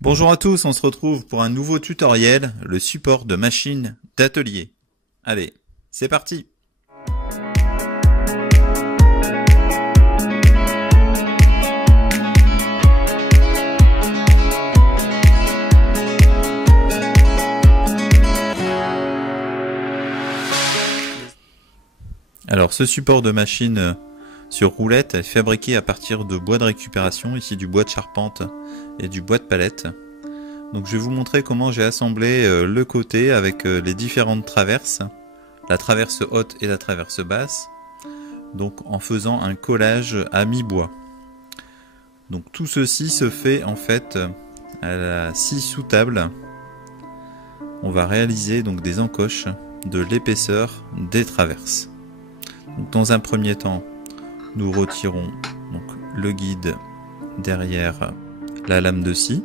Bonjour à tous, on se retrouve pour un nouveau tutoriel, le support de machine d'atelier. Allez, c'est parti! Alors ce support de machine sur roulette est fabriqué à partir de bois de récupération, ici du bois de charpente et du bois de palette. Donc je vais vous montrer comment j'ai assemblé le côté avec les différentes traverses, la traverse haute et la traverse basse, donc en faisant un collage à mi-bois. Donc tout ceci se fait en fait à la scie sous table. On va réaliser donc des encoches de l'épaisseur des traverses. Donc, dans un premier temps, nous retirons donc le guide derrière la lame de scie.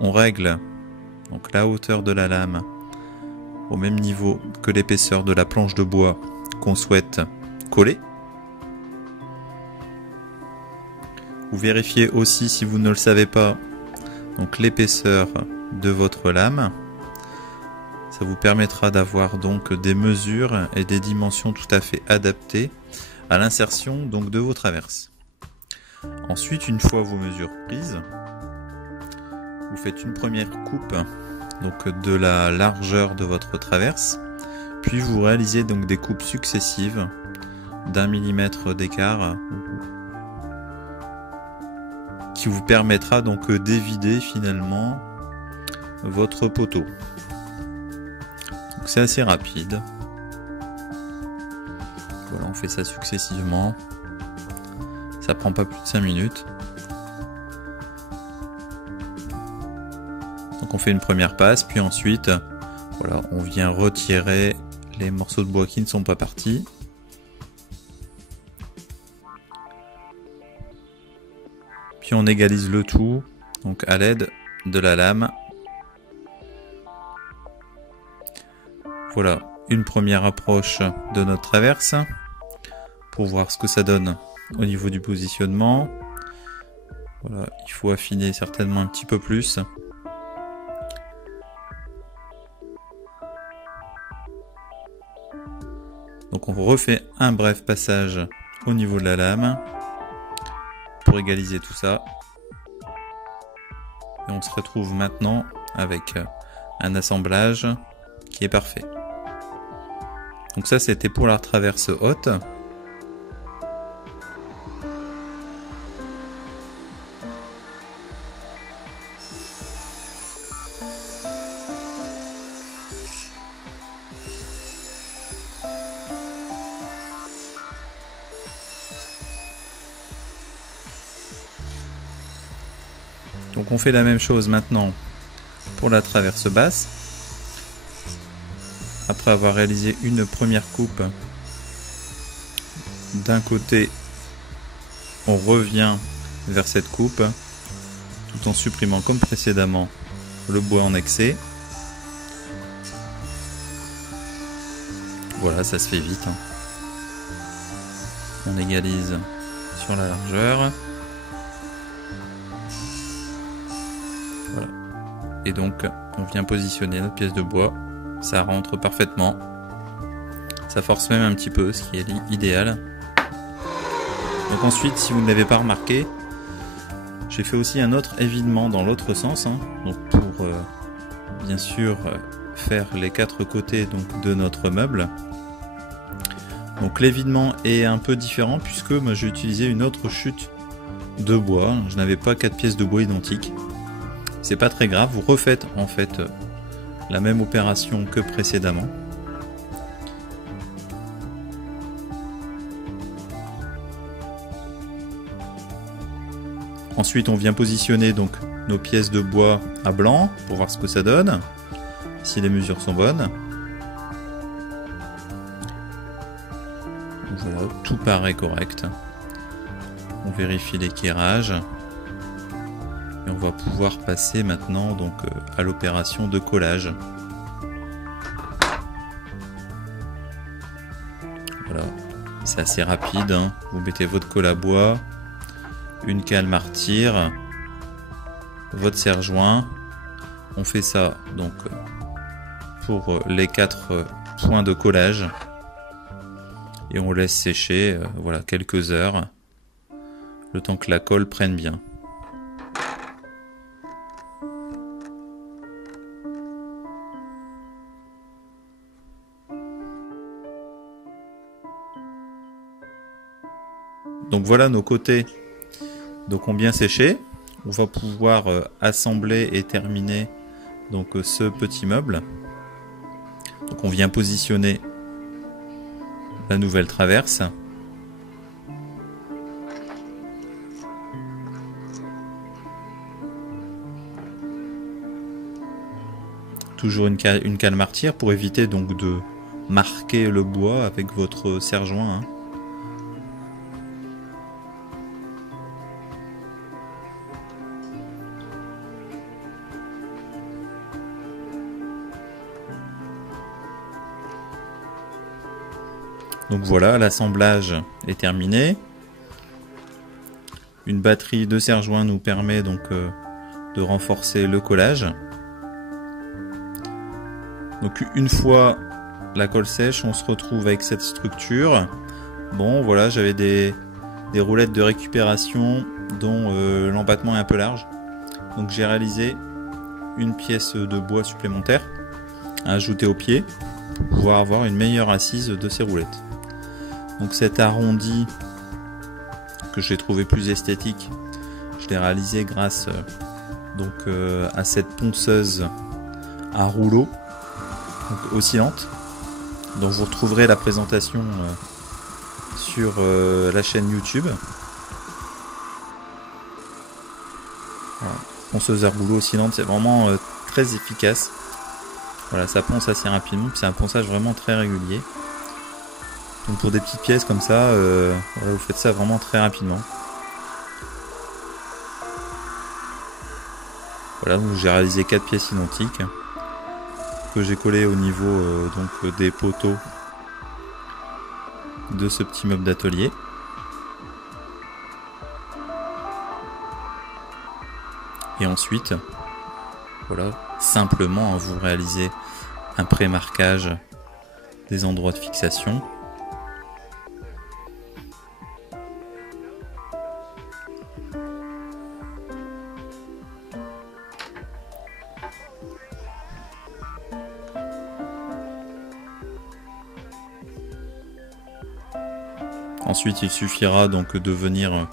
On règle donc la hauteur de la lame au même niveau que l'épaisseur de la planche de bois qu'on souhaite coller. Vous vérifiez aussi, si vous ne le savez pas, donc l'épaisseur de votre lame. Ça vous permettra d'avoir donc des mesures et des dimensions tout à fait adaptées à l'insertion donc de vos traverses. Ensuite, une fois vos mesures prises, vous faites une première coupe donc de la largeur de votre traverse, puis vous réalisez donc des coupes successives d'1 millimètre d'écart qui vous permettra donc d'évider finalement votre poteau. C'est assez rapide. Voilà, on fait ça successivement. Ça prend pas plus de 5 minutes. Donc on fait une première passe, puis ensuite, voilà, on vient retirer les morceaux de bois qui ne sont pas partis. Puis on égalise le tout, donc à l'aide de la lame. Voilà, une première approche de notre traverse pour voir ce que ça donne au niveau du positionnement. Voilà, il faut affiner certainement un petit peu plus. Donc on refait un bref passage au niveau de la lame pour égaliser tout ça. Et on se retrouve maintenant avec un assemblage qui est parfait. Donc ça, c'était pour la traverse haute. Donc on fait la même chose maintenant pour la traverse basse. Après avoir réalisé une première coupe d'un côté, on revient vers cette coupe tout en supprimant comme précédemment le bois en excès. Voilà, ça se fait vite. On égalise sur la largeur. Voilà. Et donc on vient positionner notre pièce de bois. Ça rentre parfaitement. Ça force même un petit peu, ce qui est idéal. Donc ensuite, si vous ne l'avez pas remarqué, j'ai fait aussi un autre évidement dans l'autre sens, donc pour bien sûr faire les 4 côtés donc de notre meuble. Donc l'évidement est un peu différent puisque moi j'ai utilisé une autre chute de bois. Je n'avais pas 4 pièces de bois identiques. C'est pas très grave, vous refaites en fait la même opération que précédemment. Ensuite, on vient positionner donc nos pièces de bois à blanc pour voir ce que ça donne, si les mesures sont bonnes. Voilà, tout paraît correct. On vérifie l'équerrage. Et on va pouvoir passer maintenant donc à l'opération de collage. Voilà, c'est assez rapide, Vous mettez votre colle à bois, une cale martyr, votre serre-joint. On fait ça donc pour les 4 points de collage et on laisse sécher voilà, quelques heures, le temps que la colle prenne bien. Donc voilà, nos côtés donc ont bien séché. On va pouvoir assembler et terminer donc ce petit meuble. Donc on vient positionner la nouvelle traverse. Toujours une cale martyre pour éviter donc de marquer le bois avec votre serre-joint, hein. Donc voilà, l'assemblage est terminé. Une batterie de serre-joint nous permet donc de renforcer le collage. Donc une fois la colle sèche, on se retrouve avec cette structure. Bon voilà, j'avais des roulettes de récupération dont l'empattement est un peu large. Donc j'ai réalisé une pièce de bois supplémentaire à ajouter au pied pour pouvoir avoir une meilleure assise de ces roulettes. Donc cet arrondi que j'ai trouvé plus esthétique, je l'ai réalisé grâce donc à cette ponceuse à rouleau donc oscillante. Donc vous retrouverez la présentation sur la chaîne YouTube. Voilà. Ponceuse à rouleau oscillante, c'est vraiment très efficace. Voilà, ça ponce assez rapidement, c'est un ponçage vraiment très régulier. Donc pour des petites pièces comme ça, voilà, vous faites ça vraiment très rapidement. Voilà, donc j'ai réalisé 4 pièces identiques que j'ai collées au niveau donc des poteaux de ce petit meuble d'atelier. Et ensuite, voilà, simplement vous réalisez un pré-marquage des endroits de fixation. Ensuite, il suffira donc de venir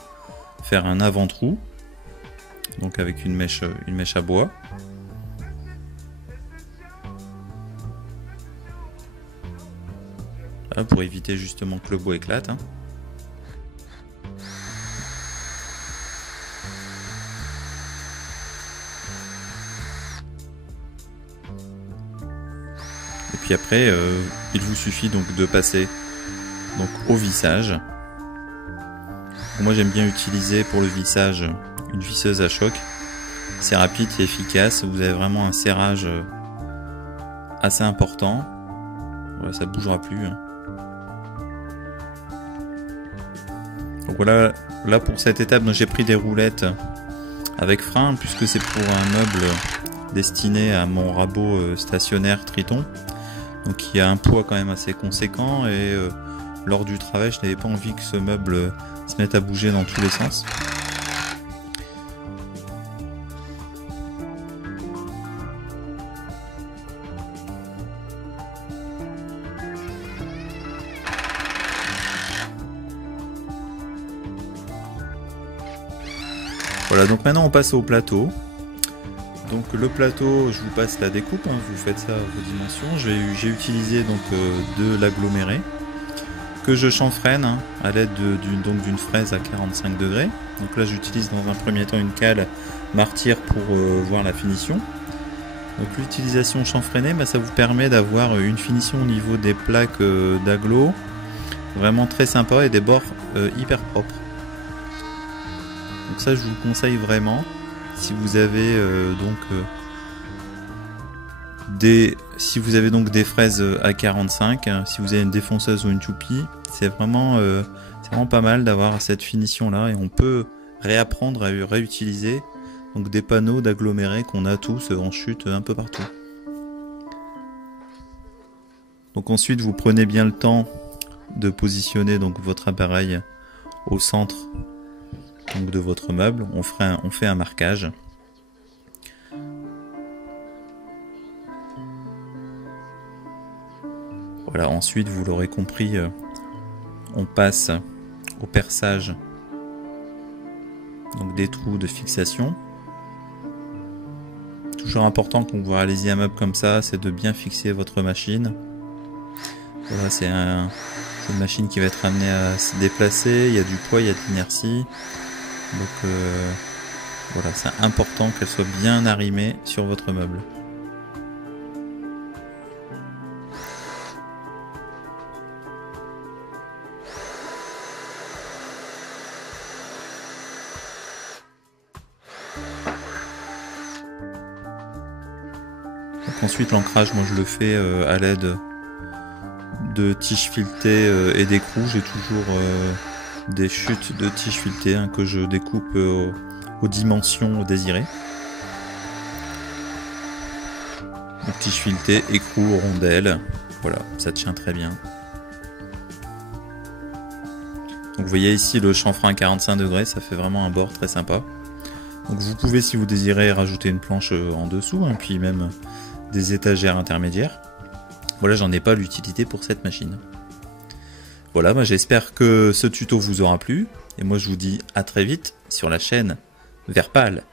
faire un avant-trou, donc avec une mèche à bois. Voilà, pour éviter justement que le bois éclate, hein. Et puis après, il vous suffit donc de passer donc au vissage. Moi j'aime bien utiliser pour le vissage une visseuse à choc. C'est rapide et efficace. Vous avez vraiment un serrage assez important. Voilà, ça ne bougera plus, hein. Donc voilà, là pour cette étape, j'ai pris des roulettes avec frein puisque c'est pour un meuble destiné à mon rabot stationnaire Triton. Donc il y a un poids quand même assez conséquent et lors du travail, je n'avais pas envie que ce meuble se mette à bouger dans tous les sens. Voilà, donc maintenant on passe au plateau. Donc le plateau, je vous passe la découpe, hein, vous faites ça à vos dimensions. J'ai utilisé donc de l'aggloméré que je chanfreine, hein, à l'aide d'une fraise à 45 degrés. Donc là j'utilise dans un premier temps une cale martyre pour voir la finition. Donc l'utilisation chanfreinée, ça vous permet d'avoir une finition au niveau des plaques d'agglo vraiment très sympa et des bords hyper propres. Donc ça je vous le conseille vraiment si vous avez si vous avez donc des fraises à 45, si vous avez une défonceuse ou une toupie, c'est vraiment pas mal d'avoir cette finition là et on peut réapprendre à réutiliser Donc des panneaux d'agglomérés qu'on a tous en chute un peu partout. Donc ensuite vous prenez bien le temps de positionner donc votre appareil au centre donc, de votre meuble. On fait un marquage. Voilà, ensuite vous l'aurez compris, on passe au perçage donc des trous de fixation. Toujours important quand vous réalisez un meuble comme ça, c'est de bien fixer votre machine. Voilà, c'est une machine qui va être amenée à se déplacer, il y a du poids, il y a de l'inertie. Donc voilà, c'est important qu'elle soit bien arrimée sur votre meuble. Donc ensuite l'ancrage, moi je le fais à l'aide de tiges filetées et d'écrous. J'ai toujours des chutes de tiges filetées que je découpe aux dimensions désirées. Donc tiges filetées, écrous, rondelles, voilà, ça tient très bien. Donc vous voyez ici le chanfrein à 45 degrés, ça fait vraiment un bord très sympa. Donc vous pouvez, si vous désirez, rajouter une planche en dessous, puis même des étagères intermédiaires. Voilà, j'en ai pas l'utilité pour cette machine. Voilà, moi j'espère que ce tuto vous aura plu, et moi je vous dis à très vite sur la chaîne Verpal.